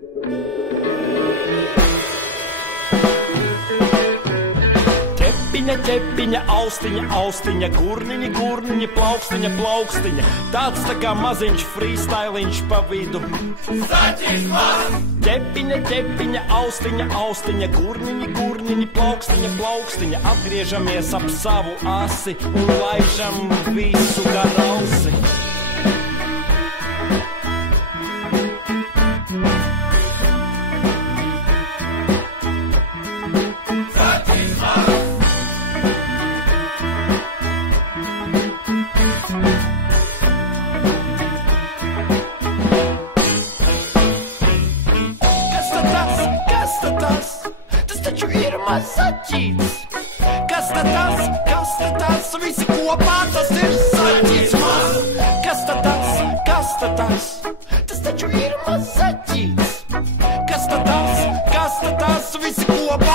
Ķepiņa, ķepiņa, austiņa, austiņa, gurniņa, gurniņa, plaukstiņa, plaukstiņa. Tāds tā kā maziņš freestyliņš pa vidu. Ķepiņa, ķepiņa, austiņa, austiņa, gurniņa, gurniņa, plaukstiņa, plaukstiņa. Atgriežamies ap savu asi un laižam visu gar ausi. Tas taču ir mazaķīts. Kas tad tas? Kas tad tas? Visi kopā tas ir saķīts maz. Kas tad tas? Kas tad tas? Tas taču ir mazaķīts. Kas tad tas? Kas tad tas? Visi kopā